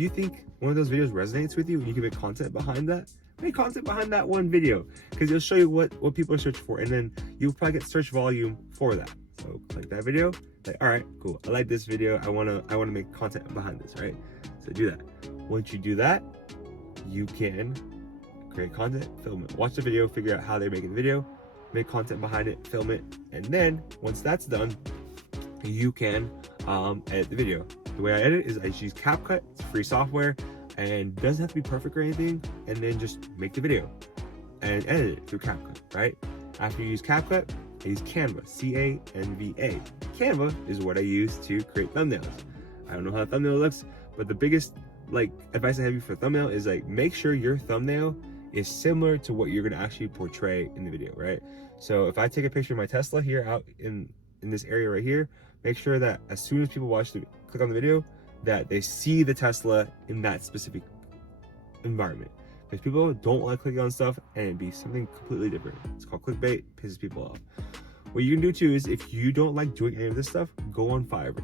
you think one of those videos resonates with you and you can make content behind that, make content behind that one video, because it'll show you what people are searching for, and then you'll probably get search volume for that. So click that video, like, all right, cool, I like this video, I wanna make content behind this, right? So do that. Once you do that, you can create content, film it, watch the video, figure out how they're making the video, make content behind it, film it, and then once that's done, you can edit the video. The way I edit is I just use CapCut. It's free software and doesn't have to be perfect or anything, and then just make the video and edit it through CapCut, right? After you use CapCut, I use Canva, C-A-N-V-A. Canva is what I use to create thumbnails. I don't know how a thumbnail looks, but the biggest advice I have you for thumbnail is make sure your thumbnail is similar to what you're gonna actually portray in the video, right? So if I take a picture of my Tesla here out in this area right here, make sure that as soon as people click on the video, that they see the Tesla in that specific environment. Because people don't like clicking on stuff and it'd be something completely different. It's called clickbait, pisses people off. What you can do too is, if you don't like doing any of this stuff, go on Fiverr,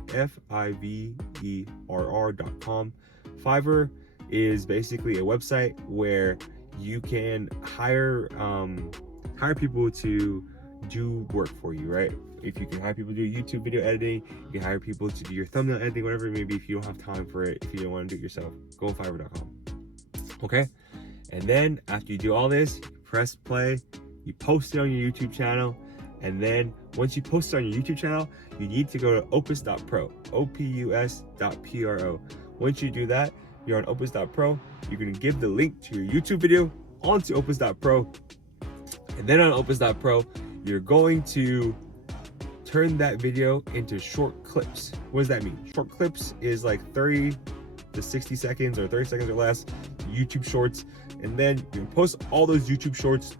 Fiverr.com. Fiverr is basically a website where you can hire people to do work for you, right? If you can hire people to do YouTube video editing, you can hire people to do your thumbnail editing, whatever it may be. If you don't have time for it, if you don't want to do it yourself, go on Fiverr.com. Okay? And then after you do all this, you press play, you post it on your YouTube channel, and then once you post it on your YouTube channel, you need to go to opus.pro, opus.pro. Once you do that, you're on opus.pro, you're going to give the link to your YouTube video onto opus.pro, and then on opus.pro, you're going to turn that video into short clips. What does that mean? Short clips is like 30 to 60 seconds or 30 seconds or less, YouTube shorts. And then you can post all those YouTube shorts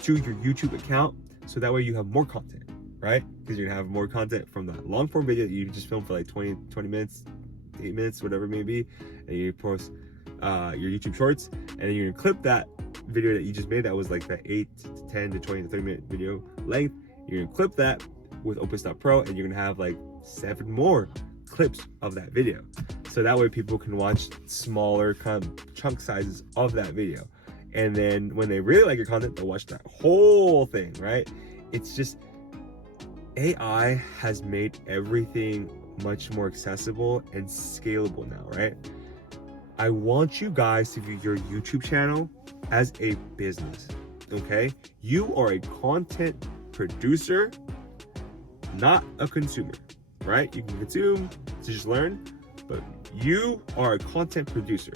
to your YouTube account, so that way you have more content, right? Because you're gonna have more content from that long form video that you just filmed for like 20 minutes, 8 minutes, whatever it may be. And you post your YouTube shorts, and then you're gonna clip that video that you just made that was like that 8 to 10 to 20 to 30 minute video length. You're gonna clip that with opus.pro, and you're gonna have like 7 more clips of that video, so that way people can watch smaller kind of chunk sizes of that video, and then when they really like your content, they'll watch that whole thing, right? It's just, AI has made everything much more accessible and scalable now, right? I want you guys to view your YouTube channel as a business, okay? You are a content producer, not a consumer, right? You can consume to just learn, but you are a content producer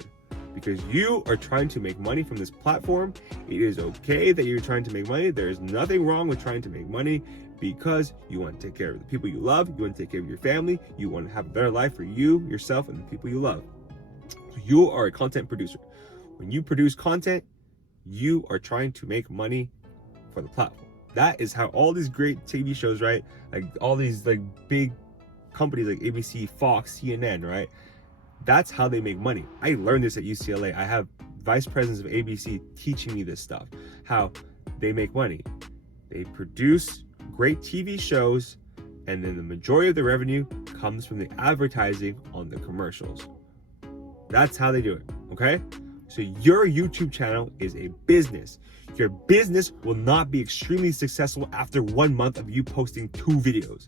because you are trying to make money from this platform. It is okay that you're trying to make money. There is nothing wrong with trying to make money, because you want to take care of the people you love, you want to take care of your family, you want to have a better life for you, yourself, and the people you love. So you are a content producer. When you produce content, you are trying to make money for the platform. That is how all these great TV shows, right? Like all these like big companies like ABC, Fox, CNN, right? That's how they make money. I learned this at UCLA. I have vice presidents of ABC teaching me this stuff, how they make money. They produce great TV shows, and then the majority of the revenue comes from the advertising on the commercials. That's how they do it, okay? So your YouTube channel is a business. Your business will not be extremely successful after 1 month of you posting 2 videos.